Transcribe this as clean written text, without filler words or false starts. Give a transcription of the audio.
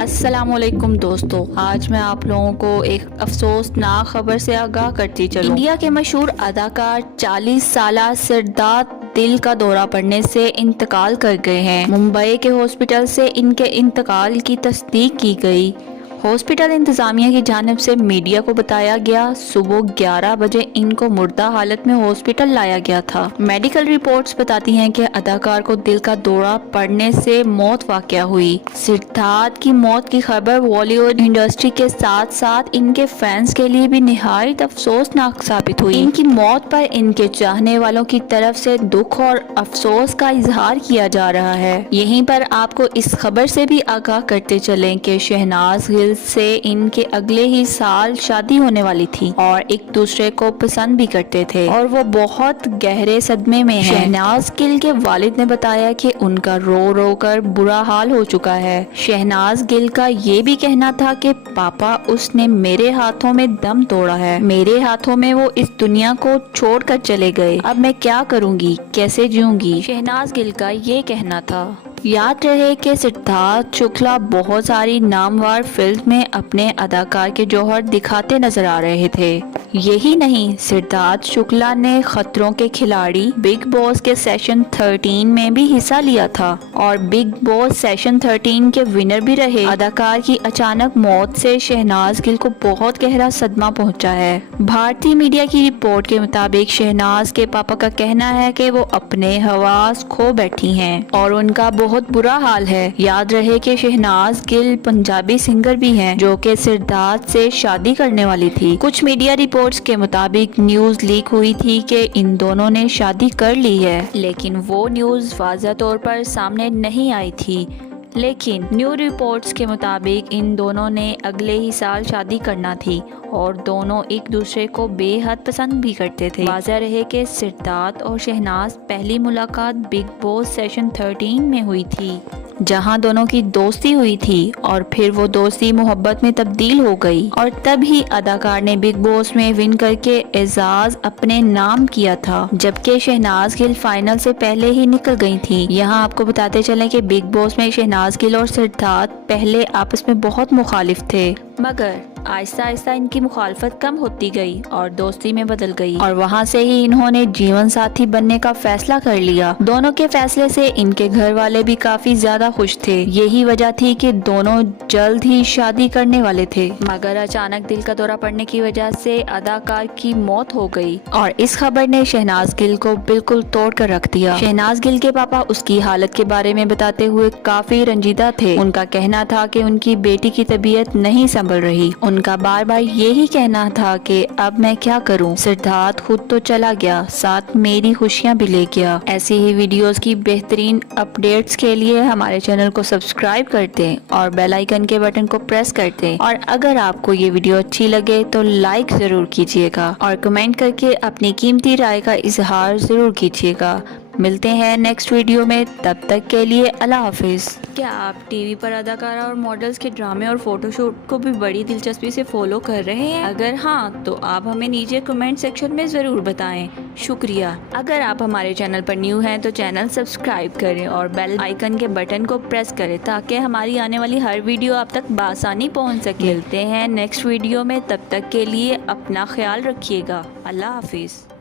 السلام علیکم دوستو، آج میں آپ لوگوں کو ایک افسوسناک خبر سے آگاہ کرتی چلوں۔ انڈیا کے مشہور اداکار 40 سالہ سدھارتھ دل کا دورہ پڑنے سے انتقال کر گئے ہیں۔ ممبئی کے ہاسپٹل سے ان کے انتقال کی تصدیق کی گئی۔ ہاسپٹل انتظامیہ کی جانب سے میڈیا کو بتایا گیا صبح 11 بجے ان کو مردہ حالت میں ہاسپٹل لایا گیا تھا۔ میڈیکل رپورٹس بتاتی ہیں کہ اداکار کو دل کا دورہ پڑنے سے موت واقع ہوئی۔ سدھارتھ کی موت کی خبر بالی ووڈ انڈسٹری کے ساتھ ساتھ ان کے فینس کے لیے بھی نہایت افسوسناک ثابت ہوئی۔ ان کی موت پر ان کے چاہنے والوں کی طرف سے دکھ اور افسوس کا اظہار کیا جا رہا ہے۔ یہیں پر آپ کو اس خبر سے بھی آگاہ کرتے چلیں کہ شہناز گل سے ان کے اگلے ہی سال شادی ہونے والی تھی اور ایک دوسرے کو پسند بھی کرتے تھے اور وہ بہت گہرے صدمے میں ہیں۔ شہناز گل کے والد نے بتایا کہ ان کا رو رو کر برا حال ہو چکا ہے۔ شہناز گل کا یہ بھی کہنا تھا کہ پاپا اس نے میرے ہاتھوں میں دم توڑا ہے، میرے ہاتھوں میں وہ اس دنیا کو چھوڑ کر چلے گئے، اب میں کیا کروں گی، کیسے جیوں گی، شہناز گل کا یہ کہنا تھا۔ یاد رہے کہ سدھارتھ شکلا بہت ساری نامور فلم میں اپنے اداکار کے جوہر دکھاتے نظر آ رہے تھے۔ یہی نہیں، سدھارتھ شکلا نے خطروں کے کھلاڑی بگ باس کے سیشن 13 میں بھی حصہ لیا تھا اور بگ باس سیشن 13 کے ونر بھی رہے۔ اداکار کی اچانک موت سے شہناز گل کو بہت گہرا صدمہ پہنچا ہے۔ بھارتی میڈیا کی رپورٹ کے مطابق شہناز کے پاپا کا کہنا ہے کہ وہ اپنے حواس کھو بیٹھی ہیں اور ان کا بہت برا حال ہے۔ یاد رہے کہ شہناز گل پنجابی سنگر بھی ہیں جو کہ سدھارتھ سے شادی کرنے والی تھی۔ کچھ میڈیا رپورٹس کے مطابق نیوز لیک ہوئی تھی کہ ان دونوں نے شادی کر لی ہے، لیکن وہ نیوز واضح طور پر سامنے نہیں آئی تھی۔ لیکن نیو رپورٹس کے مطابق ان دونوں نے اگلے ہی سال شادی کرنا تھی اور دونوں ایک دوسرے کو بے حد پسند بھی کرتے تھے۔ واضح رہے کہ سدھارتھ اور شہناز پہلی ملاقات بگ باس سیشن 13 میں ہوئی تھی، جہاں دونوں کی دوستی ہوئی تھی اور پھر وہ دوستی محبت میں تبدیل ہو گئی اور تب ہی اداکار نے بگ باس میں ون کر کے اعزاز اپنے نام کیا تھا، جبکہ شہناز گل فائنل سے پہلے ہی نکل گئی تھی۔ یہاں آپ کو بتاتے چلیں کہ بگ باس میں شہناز گل اور سدھارتھ پہلے آپس میں بہت مخالف تھے، مگر آہستہ آہستہ ان کی مخالفت کم ہوتی گئی اور دوستی میں بدل گئی اور وہاں سے ہی انہوں نے جیون ساتھی بننے کا فیصلہ کر لیا۔ دونوں کے فیصلے سے ان کے گھر والے بھی کافی زیادہ خوش تھے۔ یہی وجہ تھی کہ دونوں جلد ہی شادی کرنے والے تھے، مگر اچانک دل کا دورہ پڑنے کی وجہ سے اداکار کی موت ہو گئی اور اس خبر نے شہناز گل کو بالکل توڑ کر رکھ دیا۔ شہناز گل کے پاپا اس کی حالت کے بارے میں بتاتے ہوئے کافی رنجیدہ تھے۔ ان کا کہنا تھا کہ ان کی بیٹی کی طبیعت نہیں سنبھل رہی۔ ان کا بار بار یہی کہنا تھا کہ اب میں کیا کروں، سدھارتھ خود تو چلا گیا، ساتھ میری خوشیاں بھی لے گیا۔ ایسی ہی ویڈیوز کی بہترین اپڈیٹس کے لیے ہمارے چینل کو سبسکرائب کر دیں اور بیل آئیکن کے بٹن کو پریس کر دیں، اور اگر آپ کو یہ ویڈیو اچھی لگے تو لائک ضرور کیجیے گا اور کمنٹ کر کے اپنی قیمتی رائے کا اظہار ضرور کیجیے گا۔ ملتے ہیں نیکسٹ ویڈیو میں، تب تک کے لیے اللہ حافظ۔ کیا آپ ٹی وی پر اداکارہ اور ماڈلز کے ڈرامے اور فوٹو شوٹ کو بھی بڑی دلچسپی سے فالو کر رہے ہیں؟ اگر ہاں تو آپ ہمیں نیچے کمنٹ سیکشن میں ضرور بتائیں۔ شکریہ۔ اگر آپ ہمارے چینل پر نیو ہیں تو چینل سبسکرائب کریں اور بیل آئیکن کے بٹن کو پریس کریں تاکہ ہماری آنے والی ہر ویڈیو آپ تک بآسانی پہنچ سکے۔ ملتے ہیں نیکسٹ ویڈیو میں، تب تک کے لیے اپنا خیال رکھیے گا۔ اللہ حافظ۔